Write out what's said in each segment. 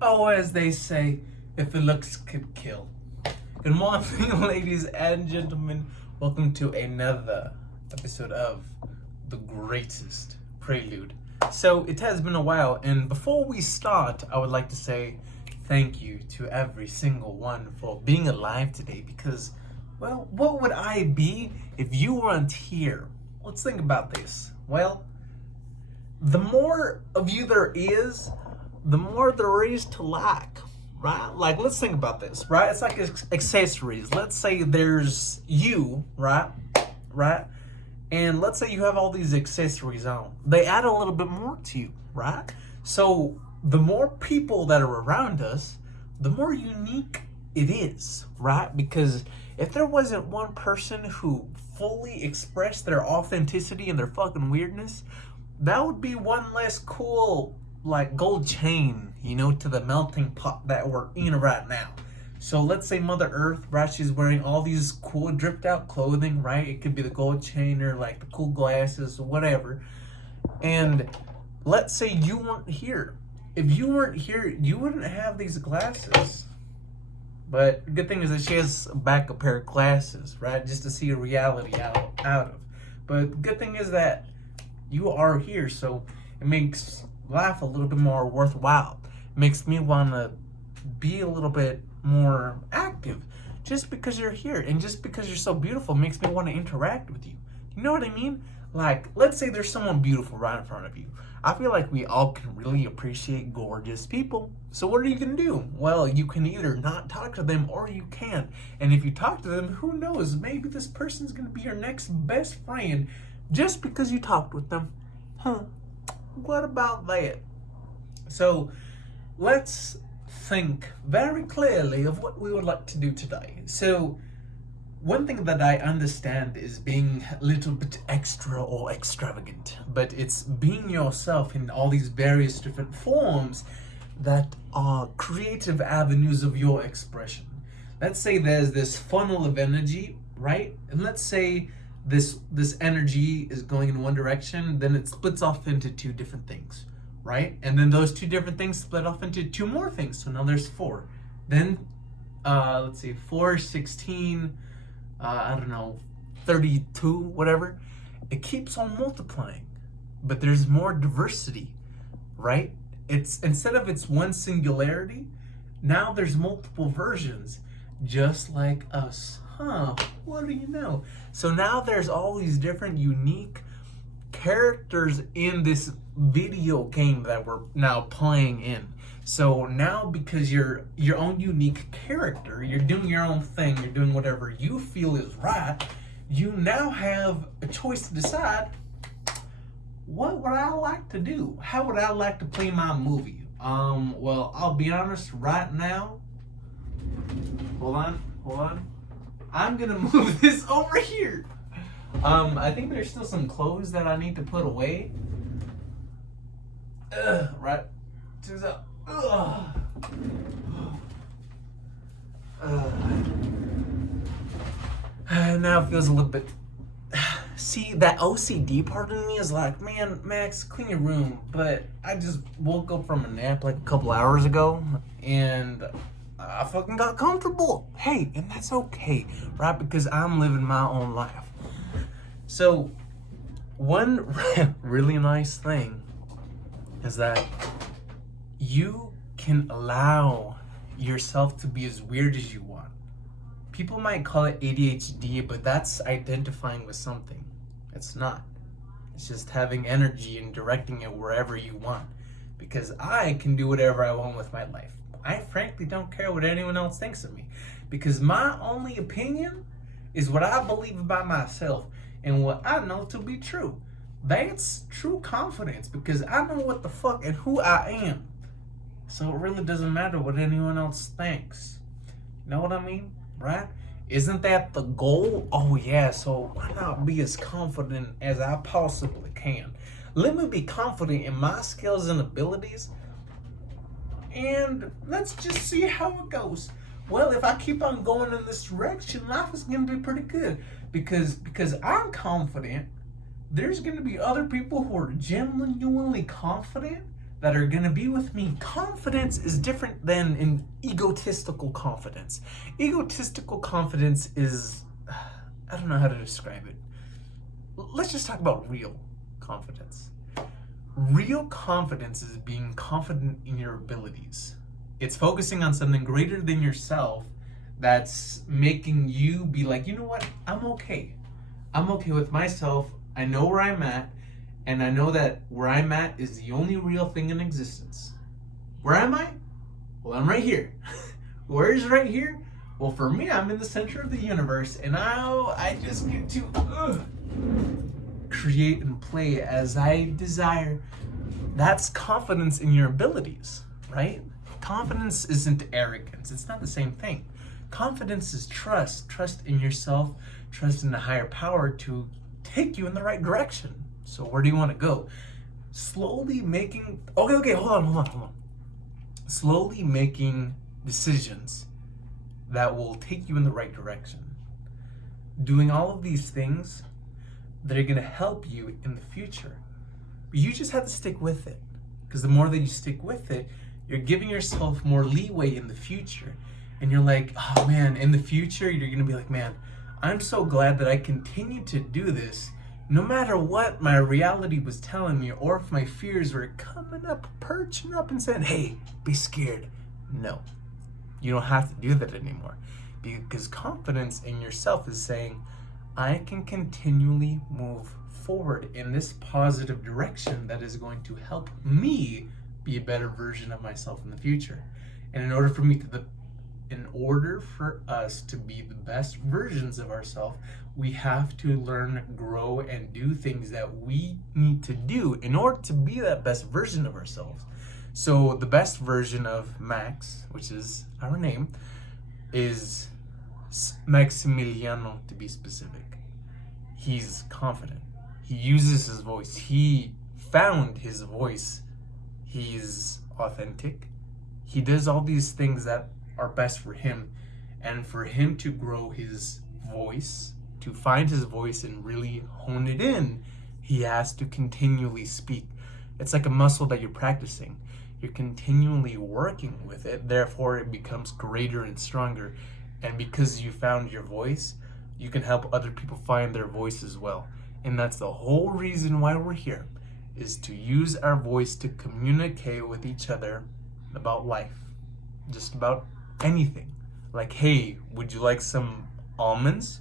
Oh, as they say, if it looks could kill. Good morning, ladies and gentlemen. Welcome to another episode of the greatest Prelude. So, it has been a while, and before we start, I would like to say thank you to every single one for being alive today because, well, what would I be if you weren't here? Let's think about this. Well, the more of you there is, the more there is to lack, right? Like, let's think about this, right? It's like accessories. Let's say there's you, right? Right? And let's say you have all these accessories on. They add a little bit more to you, right? So the more people that are around us, the more unique it is, right? Because if there wasn't one person who fully expressed their authenticity and their fucking weirdness, that would be one less cool, like, gold chain, to the melting pot that we're in right now. So let's say Mother Earth, right? She's wearing all these cool dripped out clothing, right? It could be the gold chain or like the cool glasses or whatever. And let's say you weren't here. If you weren't here, you wouldn't have these glasses. But the good thing is that she has a backup pair of glasses, right? Just to see a reality out of. But the good thing is that you are here, so it makes life a little bit more worthwhile. It makes me want to be a little bit more active. Just because you're here and just because you're so beautiful makes me want to interact with you. You know what I mean? Like, let's say there's someone beautiful right in front of you. I feel like we all can really appreciate gorgeous people. So what are you going to do? Well, you can either not talk to them or you can. And if you talk to them, who knows? Maybe this person's going to be your next best friend just because you talked with them. Huh. What about that? So let's think very clearly of what we would like to do today. So one thing that I understand is being a little bit extra or extravagant, but it's being yourself in all these various different forms that are creative avenues of your expression. Let's say there's this funnel of energy, right? And let's say this energy is going in one direction, then it splits off into two different things, right? And then those two different things split off into two more things. So now there's four. Then let's see, 4, 16, I don't know, 32, whatever. It keeps on multiplying, but there's more diversity, right? It's instead of its one singularity, now there's multiple versions, just like us. Huh, what do you know? So now there's all these different unique characters in this video game that we're now playing in. So now, because you're your own unique character, you're doing your own thing, you're doing whatever you feel is right, you now have a choice to decide, what would I like to do? How would I like to play my movie? Well, I'll be honest right now. Hold on. I'm gonna move this over here. I think there's still some clothes that I need to put away. Right. Now it feels a little bit. See, that OCD part of me is like, man, Max, clean your room. But I just woke up from a nap like a couple hours ago, and I fucking got comfortable. Hey, and that's okay, right? Because I'm living my own life. So, one really nice thing is that you can allow yourself to be as weird as you want. People might call it ADHD, but that's identifying with something. It's not. It's just having energy and directing it wherever you want. Because I can do whatever I want with my life. I frankly don't care what anyone else thinks of me. Because my only opinion is what I believe about myself and what I know to be true. That's true confidence because I know what the fuck and who I am. So it really doesn't matter what anyone else thinks. You know what I mean? Right? Isn't that the goal? Oh yeah, so why not be as confident as I possibly can? Let me be confident in my skills and abilities, and let's just see how it goes. Well, if I keep on going in this direction, life is gonna be pretty good because I'm confident. There's gonna be other people who are genuinely confident that are gonna be with me. Confidence is different than an egotistical confidence. Egotistical confidence is, I don't know how to describe it. Let's just talk about real confidence. Real confidence is being confident in your abilities. It's focusing on something greater than yourself that's making you be like, you know what, I'm okay. I'm okay with myself. I know where I'm at, and I know that where I'm at is the only real thing in existence. Where am I? Well, I'm right here. Where is right here? Well, for me, I'm in the center of the universe, and now I just get to create and play as I desire. That's confidence in your abilities, right? Confidence isn't arrogance. It's not the same thing. Confidence is trust in yourself, trust in the higher power to take you in the right direction. So where do you want to go? Slowly making, okay, hold on. Slowly making decisions that will take you in the right direction. Doing all of these things that are going to help you in the future. But you just have to stick with it. Because the more that you stick with it, you're giving yourself more leeway in the future. And you're like, oh man, in the future, you're going to be like, man, I'm so glad that I continue to do this no matter what my reality was telling me, or if my fears were coming up, perching up and saying, hey, be scared. No, you don't have to do that anymore. Because confidence in yourself is saying, I can continually move forward in this positive direction that is going to help me be a better version of myself in the future. And in order for us to be the best versions of ourselves, we have to learn, grow, and do things that we need to do in order to be that best version of ourselves. So the best version of Max, which is our name, is Maximiliano, to be specific. He's confident. He uses his voice. He found his voice. He's authentic. He does all these things that are best for him. And for him to grow his voice, to find his voice and really hone it in, he has to continually speak. It's like a muscle that you're practicing. You're continually working with it, therefore it becomes greater and stronger. And because you found your voice, you can help other people find their voice as well. And that's the whole reason why we're here, is to use our voice to communicate with each other about life, just about anything. Like, hey, would you like some almonds?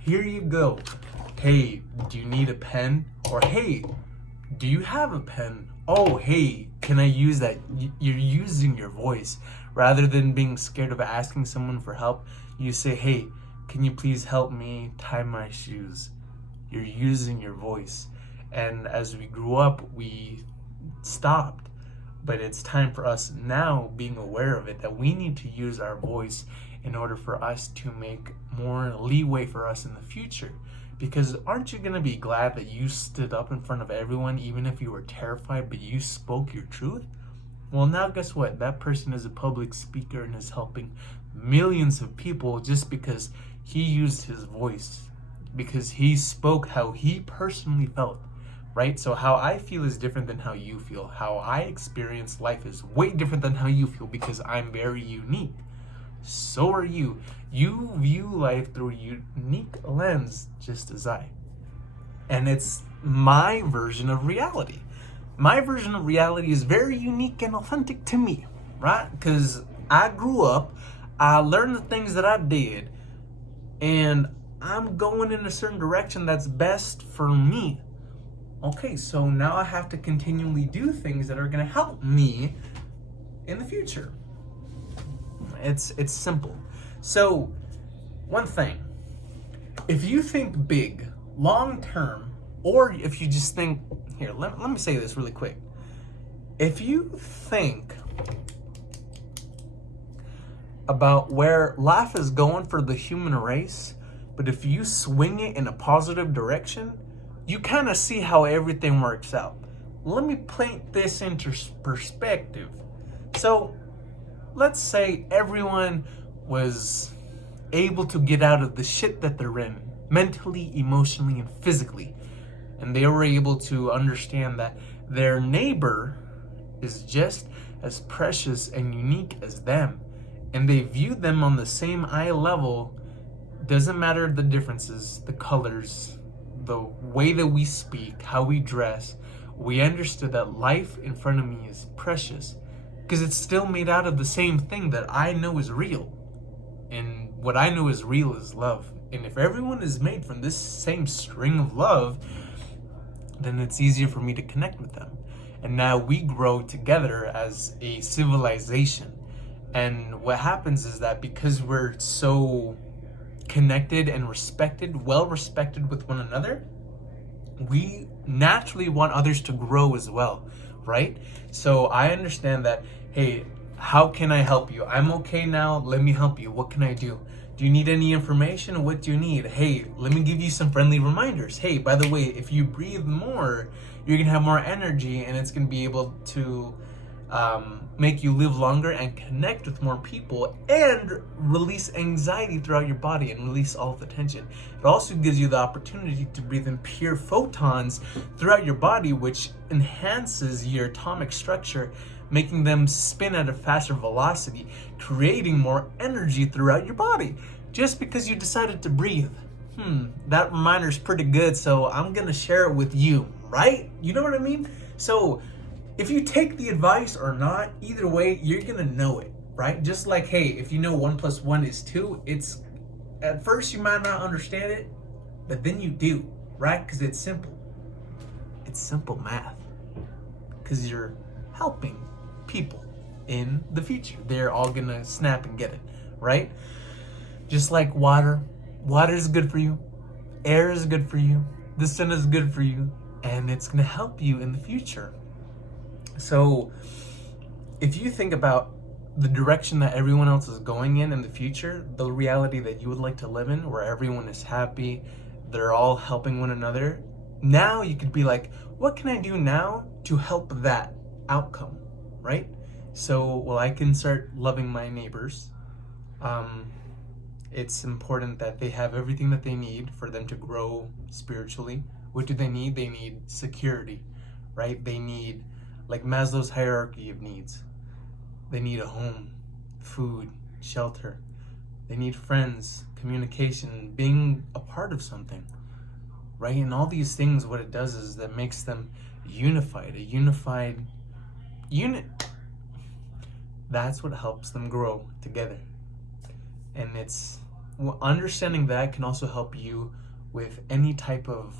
Here you go. Hey, do you need a pen? Or hey, do you have a pen? Oh, hey, can I use that? You're using your voice. Rather than being scared of asking someone for help, you say, hey, can you please help me tie my shoes? You're using your voice. And as we grew up, we stopped. But it's time for us now, being aware of it, that we need to use our voice in order for us to make more leeway for us in the future. Because aren't you going to be glad that you stood up in front of everyone, even if you were terrified, but you spoke your truth? Well, now guess what? That person is a public speaker and is helping millions of people just because he used his voice, because he spoke how he personally felt, right? So how I feel is different than how you feel. How I experience life is way different than how you feel, because I'm very unique. So are you. You view life through a unique lens, just as I. And it's my version of reality. My version of reality is very unique and authentic to me, right? Because I grew up, I learned the things that I did, and I'm going in a certain direction that's best for me. Okay, so now I have to continually do things that are going to help me in the future. It's simple. So, one thing, if you think big, long term, or if you just think, here, let me say this really quick. If you think about where life is going for the human race, but if you swing it in a positive direction, you kind of see how everything works out. Let me paint this into perspective. So, let's say everyone was able to get out of the shit that they're in, mentally, emotionally, and physically. And they were able to understand that Their neighbor is just as precious and unique as them, and they view them on the same eye level. Doesn't matter the differences, the colors, the way that we speak, how we dress. We understood that life in front of me is precious because it's still made out of the same thing that I know is real. And what I know is real is love. And if everyone is made from this same string of love, then it's easier for me to connect with them. And now we grow together as a civilization. And what happens is that because we're so connected and respected, well respected with one another, we naturally want others to grow as well, right? So I understand that, hey, how can I help you? I'm okay now, let me help you. What can I do? Do you need any information? What do you need? Hey, let me give you some friendly reminders. Hey, by the way, if you breathe more, you're gonna have more energy and it's gonna be able to make you live longer and connect with more people and release anxiety throughout your body and release all of the tension. It also gives you the opportunity to breathe in pure photons throughout your body, which enhances your atomic structure, making them spin at a faster velocity, creating more energy throughout your body. Just because you decided to breathe. That reminder is pretty good, so I'm gonna share it with you, right? You know what I mean? So if you take the advice or not, either way, you're gonna know it, right? Just like, hey, if you know 1 + 1 is 2, it's, at first you might not understand it, but then you do, right? Because it's simple. It's simple math. Because you're helping people in the future. They're all gonna snap and get it, right? Just like water. Water is good for you. Air is good for you. The sun is good for you. And it's gonna help you in the future. So if you think about the direction that everyone else is going in the future, the reality that you would like to live in, where everyone is happy, they're all helping one another, now you could be like, what can I do now to help that outcome, right? So, well, I can start loving my neighbors. It's important that they have everything that they need for them to grow spiritually. What do they need? They need security, right? They need, like Maslow's hierarchy of needs. They need a home, food, shelter. They need friends, communication, being a part of something, right? And all these things, what it does is that makes them unified, a unified unit. That's what helps them grow together. And it's, well, understanding that can also help you with any type of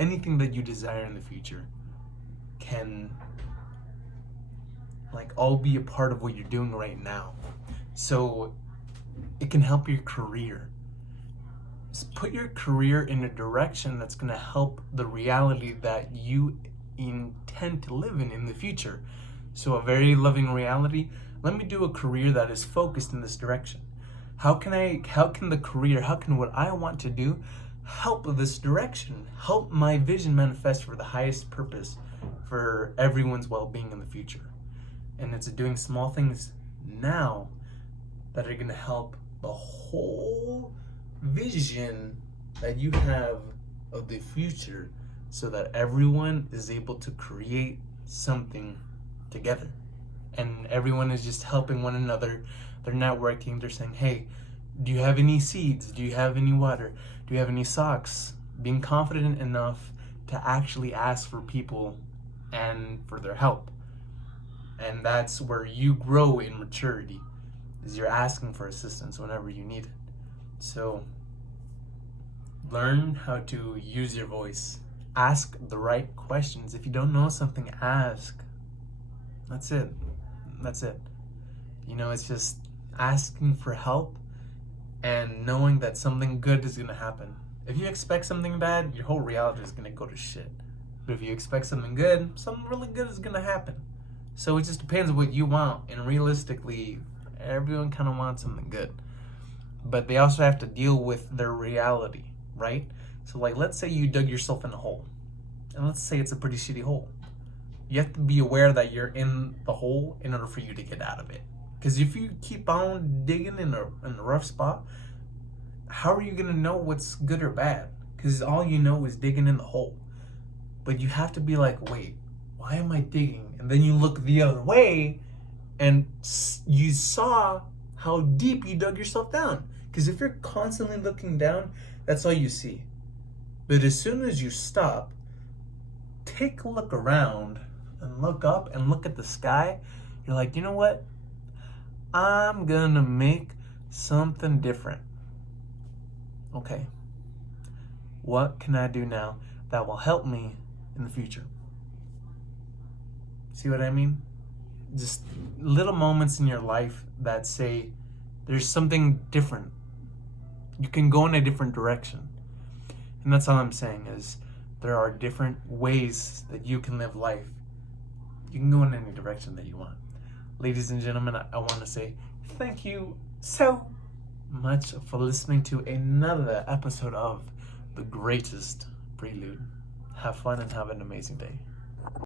anything that you desire in the future can like all be a part of what you're doing right now. So it can help your career. Just put your career in a direction that's going to help the reality that you intend to live in the future. So a very loving reality, let me do a career that is focused in this direction. How can what I want to do help this direction, help my vision manifest for the highest purpose for everyone's well-being in the future? And it's doing small things now that are going to help the whole vision that you have of the future, so that everyone is able to create something together. And everyone is just helping one another. They're networking. They're saying, hey, do you have any seeds? Do you have any water? Do you have any socks? Being confident enough to actually ask for people and for their help. And that's where you grow in maturity, is you're asking for assistance whenever you need it. So learn how to use your voice. Ask the right questions. If you don't know something, ask. That's it. You know, it's just asking for help and knowing that something good is going to happen. If you expect something bad, your whole reality is going to go to shit. But if you expect something good, something really good is going to happen. So it just depends on what you want. And realistically, everyone kind of wants something good. But they also have to deal with their reality, right? So like, let's say you dug yourself in a hole. And let's say it's a pretty shitty hole. You have to be aware that you're in the hole in order for you to get out of it. Because if you keep on digging in a rough spot, how are you going to know what's good or bad? because all you know is digging in the hole. But you have to be like, wait, why am I digging? And then you look the other way and you saw how deep you dug yourself down. Because if you're constantly looking down, that's all you see. But as soon as you stop, take a look around and look up and look at the sky, you're like, you know what? I'm gonna make something different. Okay. What can I do now that will help me in the future? See what I mean? Just little moments in your life that say there's something different. You can go in a different direction. And that's all I'm saying is there are different ways that you can live life. You can go in any direction that you want. Ladies and gentlemen, I want to say thank you so much for listening to another episode of The Greatest Prelude. Have fun and have an amazing day.